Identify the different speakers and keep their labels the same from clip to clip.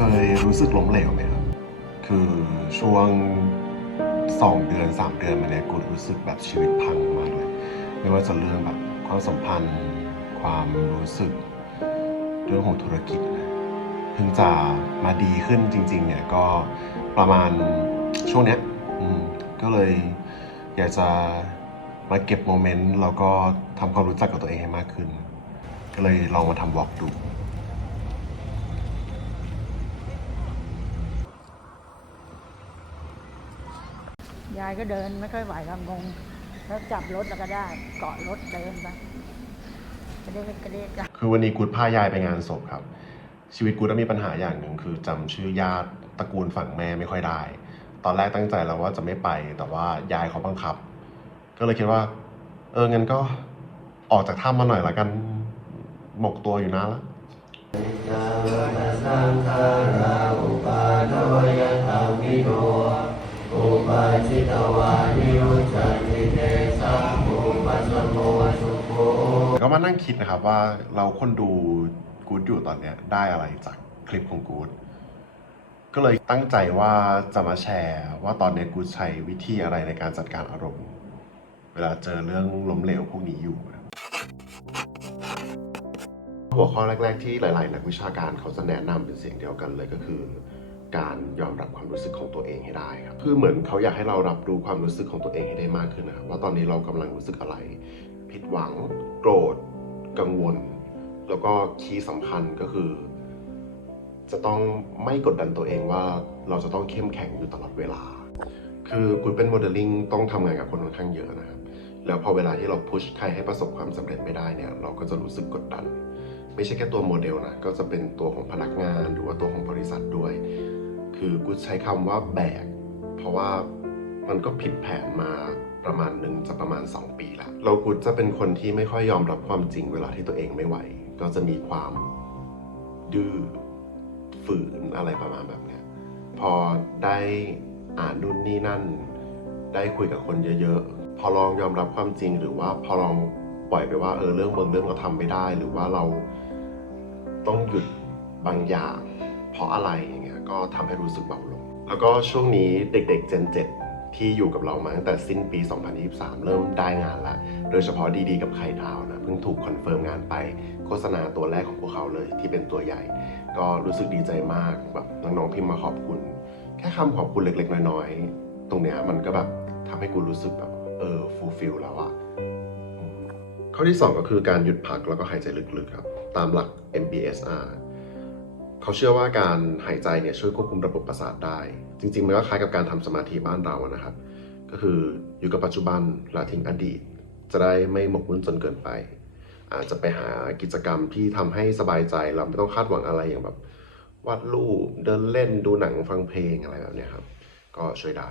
Speaker 1: เคยรู้สึกล้มเหลวไหมครับ คือช่วงสองเดือนสามเดือนมาเนี้ยกูรู้สึกแบบชีวิตพังมากเลย ไม่ว่าจะเรื่องแบบความสัมพันธ์ ความรู้สึก เรื่องของธุรกิจเพิ่งจะมาดีขึ้นจริง ๆ เนี่ยก็ประมาณช่วงเนี้ยก็เลยอยากจะมาเก็บโมเมนต์แล้วก็ทำความรู้จักกับตัวเองให้มากขึ้น ก็เลยลองมาทำวอล์กดู
Speaker 2: ยายก็เดินไม่ค่อยไหวแล้วงง แล้วจับรถแล้วก็ได้เกาะรถเดินไปกระเดกกระเดกอะ
Speaker 1: คือวันนี้กูดพายายไปงานศพครับ ชีวิตกูดมีปัญหาอย่างหนึ่งคือจำชื่อญาติตระกูลฝั่งแม่ไม่ค่อยได้ ตอนแรกตั้งใจแล้วว่าจะไม่ไป แต่ว่ายายเขาบังคับ ก็เลยคิดว่า เอองั้นก็ออกจากถ้ำมาหน่อยละกันหมกตัวอยู่นานละ ก็มานั่งคิดนะครับว่าเราคนดูกู๊ดอยู่ตอนเนี้ยได้อะไรจากคลิปของกู๊ดก็เลยตั้งใจว่าจะมาแชร์ว่าตอนเนี้ยกู๊ดใช้วิธีอะไรในการจัดการอารมณ์ เวลาเจอเรื่องล้มเหลวพวกนี้อยู่ หัวข้อแรก ๆ ที่หลาย ๆ นักวิชาการเขาจะแนะนำเป็นเสียงเดียวกันเลยก็คือ การยอมรับความรู้สึกของตัวเองให้ได้ครับคือเหมือนเขาอยากให้เรารับรู้ความรู้สึกของตัวเองให้ได้มากขึ้นนะครับว่าตอนนี้เรากำลังรู้สึกอะไร ผิดหวัง โกรธ กังวล แล้วก็คีย์สำคัญก็คือ จะต้องไม่กดดันตัวเองว่าเราจะต้องเข้มแข็งอยู่ตลอดเวลา คือคุณเป็นโมเดลลิ่งต้องทำงานกับคนค่อนข้างเยอะนะครับแล้วพอเวลาที่เราพุชใครให้ประสบความสำเร็จไม่ได้เนี่ยเราก็จะรู้สึกกดดัน ไม่ใช่แค่ตัวโมเดลนะก็จะเป็นตัวของพนักงานหรือว่าตัวของบริษัทด้วย คือกูใช้คำว่าแบก เพราะว่ามันก็ผิดแผนมาประมาณหนึ่งจะประมาณ 2 ปีล้วเรากูจะเป็นคนที่ไม่ค่อยยอมรับความจริงเวลาที่ตัวเองไม่ไหว ก็จะมีความดื้อฝืนอะไรประมาณแบบเนี้ยพอได้อ่านนู่นนี่นั่น ได้คุยกับคนเยอะๆ พอลองยอมรับความจริงหรือว่าพอลองปล่อยไปว่าเออเรื่องบางเรื่องเราทำไม่ได้ หรือว่าเรา ต้องหยุดบางอย่าง เพราะอะไรอย่างเงี้ยก็ทำให้รู้สึกเบาลง แล้วก็ช่วงนี้เด็กๆ Gen 7 ที่อยู่กับเรามาตั้งแต่สิ้นปี 2023 เริ่มได้งานละ โดยเฉพาะดีๆกับไข่ดาวนะเพิ่งถูกคอนเฟิร์มงานไปโฆษณาตัวแรกของพวกเขาเลยที่เป็นตัวใหญ่ ก็รู้สึกดีใจมากแบบน้องๆพิมพ์มาขอบคุณ แค่คำขอบคุณเล็กๆ น้อยๆ ตรงเนี้ยมันก็แบบทำให้กูรู้สึกแบบเออฟูลฟิลแล้วอะข้อที่ 2 ก็คือการหยุดพักแล้วก็หายใจลึกๆครับ ตามหลัก MBSR เขาเชื่อว่าการหายใจเนี่ยช่วยควบคุมระบบประสาทได้ จริงๆ มันก็คล้ายกับการทำสมาธิบ้านเรานะครับ ก็คืออยู่กับปัจจุบันละทิ้งอดีต จะได้ไม่หมกมุ่นจนเกินไป อาจจะไปหากิจกรรมที่ทำให้สบายใจเราไม่ต้องคาดหวังอะไรอย่างแบบวาดรูปเดินเล่นดูหนังฟังเพลงอะไรแบบนี้ครับ ก็ช่วยได้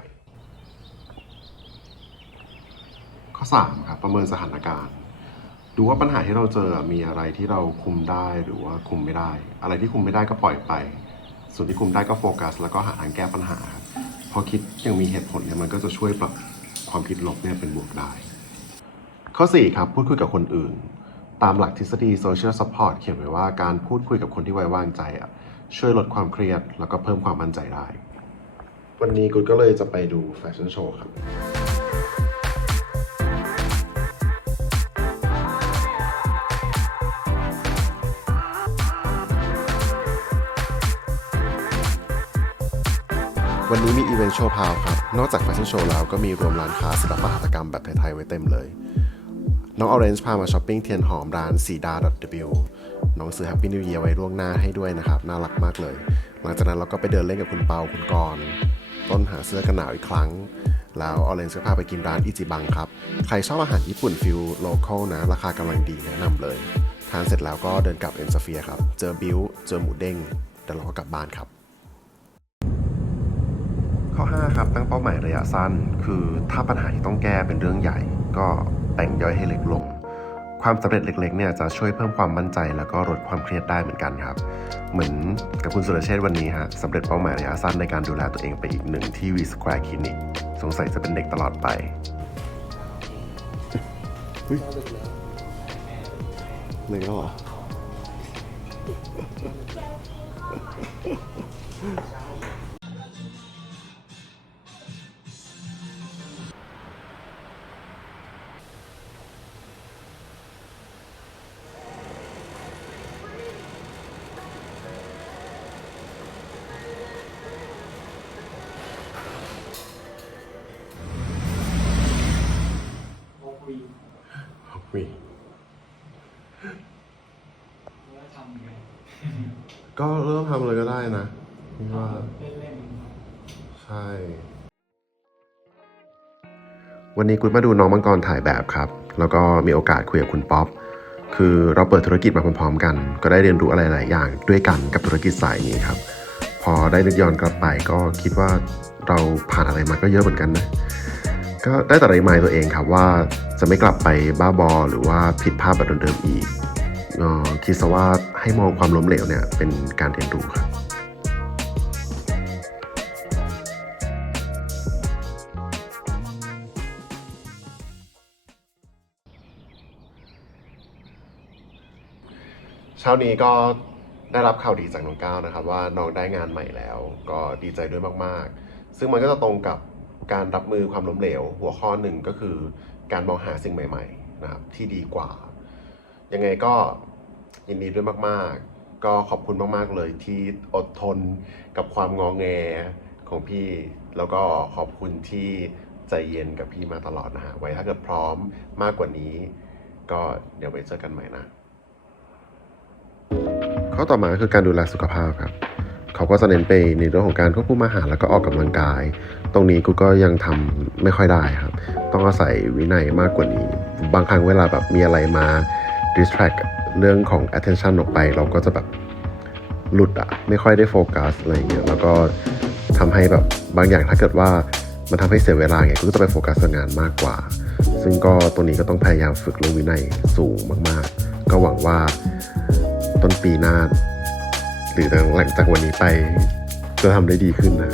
Speaker 1: ข้อ 3 ครับ ประเมินสถานการณ์ ดูว่าปัญหาที่เราเจอมีอะไรที่เราคุมได้หรือว่าคุมไม่ได้ อะไรที่คุมไม่ได้ก็ปล่อยไป ส่วนที่คุมได้ก็โฟกัส แล้วก็หาทางแก้ปัญหาครับพอคิดย่างมีเหตุผลเนี่ยมันก็จะช่วยปรับความคิดลบเนี่ยเป็นบวกได้ ข้อ 4 ครับพูดคุยกับคนอื่น ตามหลักทฤษฎี social support เขียนไว้ว่าการพูดคุยกับคนที่ไว้วางใจอะช่วยลดความเครียดแล้วก็เพิ่มความมั่นใจได้ วันนี้กูก็เลยจะไปดูแฟชั่นโชว์ครับ วันนี้มีอีเวนต์โชว์พาวครับ นอกจากแฟชั่นโชว์แล้วก็มีรวมร้านค้าศิลปะหัตถกรรมแบบไทยๆไว้เต็มเลย น้องออเรนจ์พามาช้อปปิ้งเทียนหอมร้านสีดา .w น้องซื้อ Happy New Year ไว้ล่วงหน้าให้ด้วยนะครับ น่ารักมากเลย หลังจากนั้นเราก็ไปเดินเล่นกับคุณเปาคุณกรต้นหาเสื้อกันหนาวอีกครั้ง แล้วออเรนจ์ก็พาไปกินร้านอิจิบังครับ ใครชอบอาหารญี่ปุ่นฟิลโลเคอลนะ ราคากำลังดีแนะนำเลย ทานเสร็จแล้วก็เดินกลับเอ็มสเฟียครับ เจอบิวเจอหมูเด้งเดี๋ยวเราก็กลับบ้านครับ ข้อ 5 ครับตั้งเป้าหมายระยะสั้น คือถ้าปัญหาที่ต้องแก้เป็นเรื่องใหญ่ ก็แบ่งย่อยให้เล็กลง ความสำเร็จเล็กๆเนี่ยจะช่วยเพิ่มความมั่นใจแล้วก็ลดความเครียดได้เหมือนกันครับ เหมือนกับคุณสุรเชษวันนี้ฮะสำเร็จเป้าหมายระยะสั้นในการดูแลตัวเองไปอีกหนึ่งที่ V Square Clinic สงสัยจะเป็นเด็กตลอดไปเฮ้ยเลยแล้วเหรอ ก็เริ่มทำเลยก็ได้นะพี่ว่า
Speaker 3: เล่น
Speaker 1: ใช่ วันนี้กุดมาดูน้องมังกรถ่ายแบบครับ แล้วก็มีโอกาสคุยกับคุณป๊อป คือเราเปิดธุรกิจมาพร้อมๆกัน ก็ได้เรียนรู้อะไรหลายอย่าง ด้วยกันกับธุรกิจสายนี้ครับ พอได้นึกย้อนกลับไปก็คิดว่าเราผ่านอะไรมาก็เยอะเหมือนกันนะก็ได้แต่รีมายตัวเองครับว่าจะไม่กลับไปบ้าบอหรือว่าผิดพลาดแบบเดิมๆอีก คิดซะว่าให้มองความล้มเหลวเนี่ยเป็นการเรียนรู้ครับเช้านี้ก็ได้รับข่าวดีจากน้องก้าวนะครับ ว่าน้องได้งานใหม่แล้ว ก็ดีใจด้วยมากๆ ซึ่งมันก็จะตรงกับการรับมือความล้มเหลว หัวข้อหนึ่งก็คือการมองหาสิ่งใหม่ ๆ นะครับที่ดีกว่า ยังไงก็ ยินดีด้วยมาก ๆ ก็ขอบคุณมาก ๆ เลยที่อดทนกับความงองแงของพี่ แล้วก็ขอบคุณที่ใจเย็นกับพี่มาตลอดนะฮะ ไว้ถ้าเกิดพร้อมมากกว่านี้ ก็เดี๋ยวไว้เจอกันใหม่นะ ข้อต่อมาคือการดูแลสุขภาพครับ เขาก็จะเน้นไปในเรื่องของการควบคุมอาหารแล้วก็ออกกำลังกาย ตรงนี้กูก็ยังทำไม่ค่อยได้ครับ ต้องอาศัยวินัยมากกว่านี้ บางครั้งเวลาแบบมีอะไรมา distract เรื่องของ attention ออกไป เราก็จะแบบหลุดอะไม่ค่อยได้โฟกัสอะไรเงี้ยแล้วก็ทำให้แบบบางอย่างถ้าเกิดว่ามันทำให้เสียเวลาไงก็จะไปโฟกัสงานมากกว่า ซึ่งก็ตัวนี้ก็ต้องพยายามฝึกเรื่องวินัยสูงมาก ๆ ก็หวังว่าต้นปีหน้าหรือหลังจากวันนี้ไปจะทำได้ดีขึ้นนะ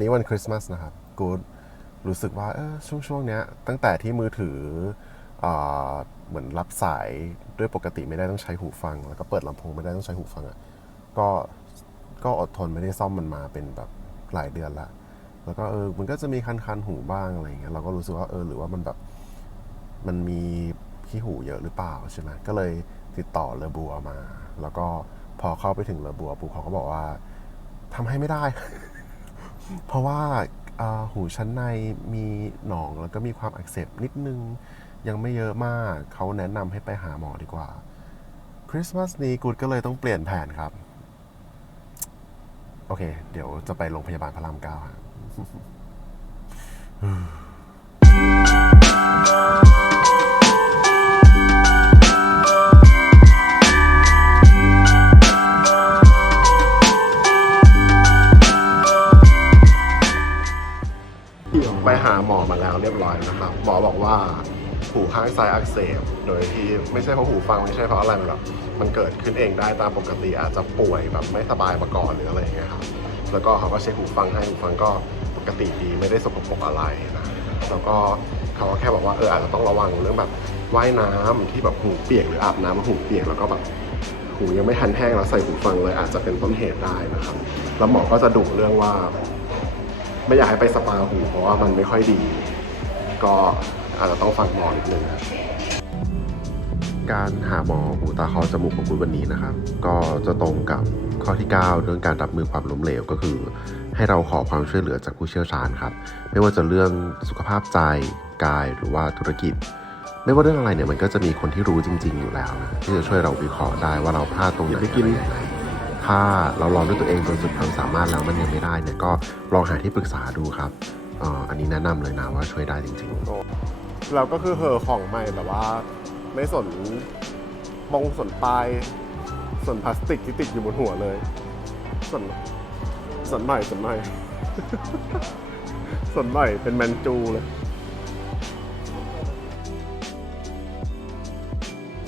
Speaker 1: นนี้วันคริสต์มาสนะครับกูรู้สึกว่าออช่วงช่วงเนี้ยตั้งแต่ที่มือถือเออเหมือนรับสายด้วยปกติไม่ได้ต้องใช้หูฟัง แล้วก็เปิดลำโพงไม่ได้ต้องใช้หูฟังอะ่ะก็ก็อดทนไม่ได้ซ่อมมันมาเป็นแบบหลายเดือนละแล้วก็เออมันก็จะมีคันคันหูบ้างอะไรเงี้ยเราก็รู้สึกว่าเออหรือว่ามันแบบมันมีขี้หูเยอะหรือเปล่าใช่ไหมก็เลยติดต่อเลอบัวมา แล้วก็พอเข้าไปถึงเลอบัวปุ๊บเขาก็บอกว่าทำให้ไม่ได้ เพราะว่าหูชั้นในมีหนองแล้วก็มีความอักเสบนิดนึง ยังไม่เยอะมาก เขาแนะนำให้ไปหาหมอดีกว่า คริสต์มาสนี้กูดก็เลยต้องเปลี่ยนแผนครับ โอเค เดี๋ยวจะไปโรงพยาบาลพระรามเก้าฮะ ไปหาหมอมาแล้วเรียบร้อยนะครับหมอบอกว่าหูข้างซ้ายอักเสบ โดยที่ไม่ใช่เพราะหูฟังไม่ใช่เพราะอะไรมันหรอกมันเกิดขึ้นเองได้ตามปกติอาจจะป่วยแบบไม่สบายมาก่อนหรืออะไรอย่างเงี้ยครับแล้วก็เขาก็เช็คหูฟังให้หูฟังก็ปกติดีไม่ได้สกปรกอะไรนะแล้วก็เขาก็แค่บอกว่าเอออาจจะต้องระวังเรื่องแบบว่ายน้ำที่แบบหูเปียกหรืออาบน้ำหูเปียกแล้วก็แบบหูยังไม่ทันแห้งแล้วใส่หูฟังเลยอาจจะเป็นต้นเหตุได้นะครับแล้วหมอก็จะดุเรื่องว่า ไม่อยากให้ไปสปาหูเพราะว่ามันไม่ค่อยดี ก็อาจจะต้องฟังหมอนิดนึงนะการหาหมอหูตาคอจมูกของคุณวันนี้นะครับ ก็จะตรงกับข้อที่ 9 เรื่องการรับมือความล้มเหลวก็คือ ให้เราขอความช่วยเหลือจากผู้เชี่ยวชาญครับ ไม่ว่าจะเรื่องสุขภาพใจกายหรือว่าธุรกิจ ไม่ว่าเรื่องอะไรเนี่ยมันก็จะมีคนที่รู้จริง ๆ อยู่แล้วนะที่จะช่วยเราวิเคราะห์ได้ว่าเราพลาดตรงไหนอะไรยังไง ถ้าเราลองด้วยตัวเองจนสุดความสามารถแล้วมันยังไม่ได้เนี่ยก็ลองหาที่ปรึกษาดูครับอออันนี้แนะนำเลยนะว่าช่วยได้จริงๆเราก็คือเหอของใหม่แบบว่า ไม่สนมองสนปลายสนพลาสติกที่ติดอยู่บนหัวเลยสนสนใหม่สนใหม่สนใหน่เป็นแมนจูเลย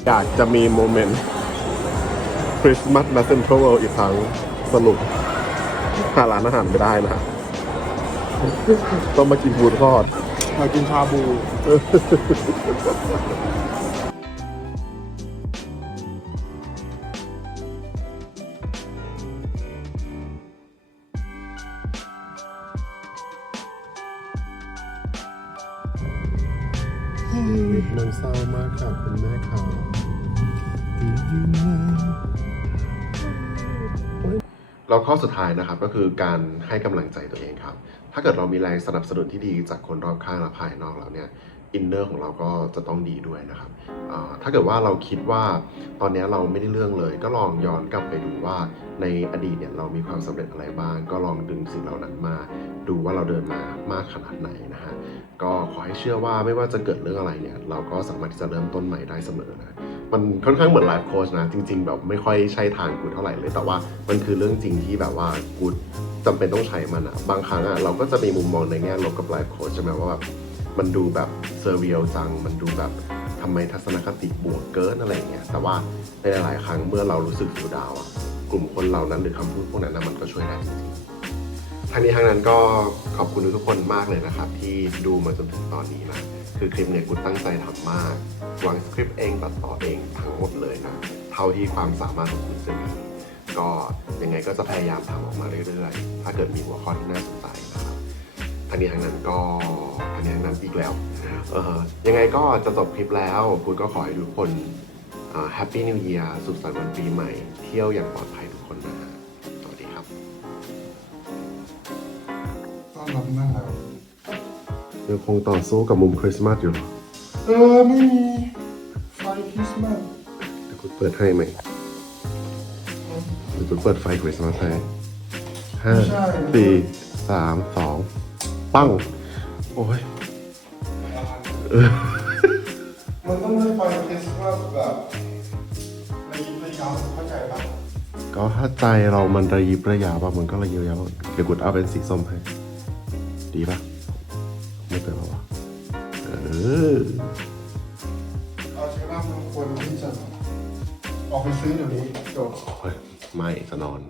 Speaker 1: อยากจะมีโมเมนต์ คริสต์มาสมาเซ็นทรัลเวิลด์อีกครั้งสรุปหาร้านอาหารไม่ได้นะฮะต้องมากินบูทอด
Speaker 4: มากินชาบู
Speaker 1: แล้วข้อสุดท้ายนะครับก็คือการให้กำลังใจตัวเองครับ ถ้าเกิดเรามีแรงสนับสนุนที่ดีจากคนรอบข้างและภายนอกแล้วเนี่ยอินเนอร์ของเราก็จะต้องดีด้วยนะครับ ถ้าเกิดว่าเราคิดว่าตอนนี้เราไม่ได้เรื่องเลย ก็ลองย้อนกลับไปดูว่าในอดีตเนี่ยเรามีความสำเร็จอะไรบ้าง ก็ลองดึงสิ่งเหล่านั้นมา ดูว่าเราเดินมามากขนาดไหนนะฮะ ก็ขอให้เชื่อว่าไม่ว่าจะเกิดเรื่องอะไรเนี่ยเราก็สามารถที่จะเริ่มต้นใหม่ได้เสมอนะ มันค่อนข้างเหมือนไลฟ์โค้ชนะ จริง ๆ แบบไม่ค่อยใช่ทางกูเท่าไหร่เลย แต่ว่ามันคือเรื่องจริงที่แบบว่ากูจำเป็นต้องใช้มันอะบางครั้งอะเราก็จะมีมุมมองในแง่ลบกับไลฟ์โค้ชใช่ไหมว่าแบบมันดูแบบเซอร์เรียลจัง มันดูแบบทำไมทัศนคติบวกเกินอะไรเงี้ย แต่ว่าในหลายๆครั้งเมื่อเรารู้สึกสูดาวอะกลุ่มคนเหล่านั้นหรือคำพูดพวกนั้นนะมันก็ช่วยได้จริง ทั้งนี้ทั้งนั้นก็ขอบคุณทุกคนมากเลยนะครับ ที่ดูมาจนถึงตอนนี้นะคือคลิปเนี่ยกูตั้งใจทำมากวางสคริปต์เองตัดต่อเองทั้งหมดเลยนะเท่าที่ความสามารถของคุณจะมีก็ยังไงก็จะพยายามทำออกมาเรื่อยๆ ถ้าเกิดมีหัวข้อที่น่าสนใจนะครับทั้งนี้ทั้งนั้นก็ทั้งนี้ทั้งนั้นอีกแล้วเออยังไงก็จะจบคลิปแล้วคุณก็ขอให้ทุกคนแฮปปี้นิวเยียร์สุขสันต์วันปีใหม่ เที่ยวอย่างปลอดภัย
Speaker 4: ต้อนรับนั่งแล้ว
Speaker 1: ยังคงต่อสู้กับมุมคริสต์มาสอยู่เหรอ
Speaker 4: เออ ไม่มีไฟคริสต์มาส
Speaker 1: เดี๋ยวคุณเปิดให้ไหมเดี๋ยวคุณเปิดไฟคริสต์มาสให้ห้าสี่สามสองปั้ง โอ้ย
Speaker 4: มันต้องได้ไฟคริสต์มาสแบบระยิบระยับเข้าใจปะ
Speaker 1: ก็ถ้าใจเรามันระยิบระยาป่ะมันก็ระยิบระยาเดี๋ยวกูเอาเป็นสีส้มให้ ดีป่ะไม่เป็นหรอวะเออ
Speaker 4: เอาใช่ว่ามันควรที่จะออกไปซื้อเดี๋ยวนี้จบ
Speaker 1: โอ้ยไม่จะนอน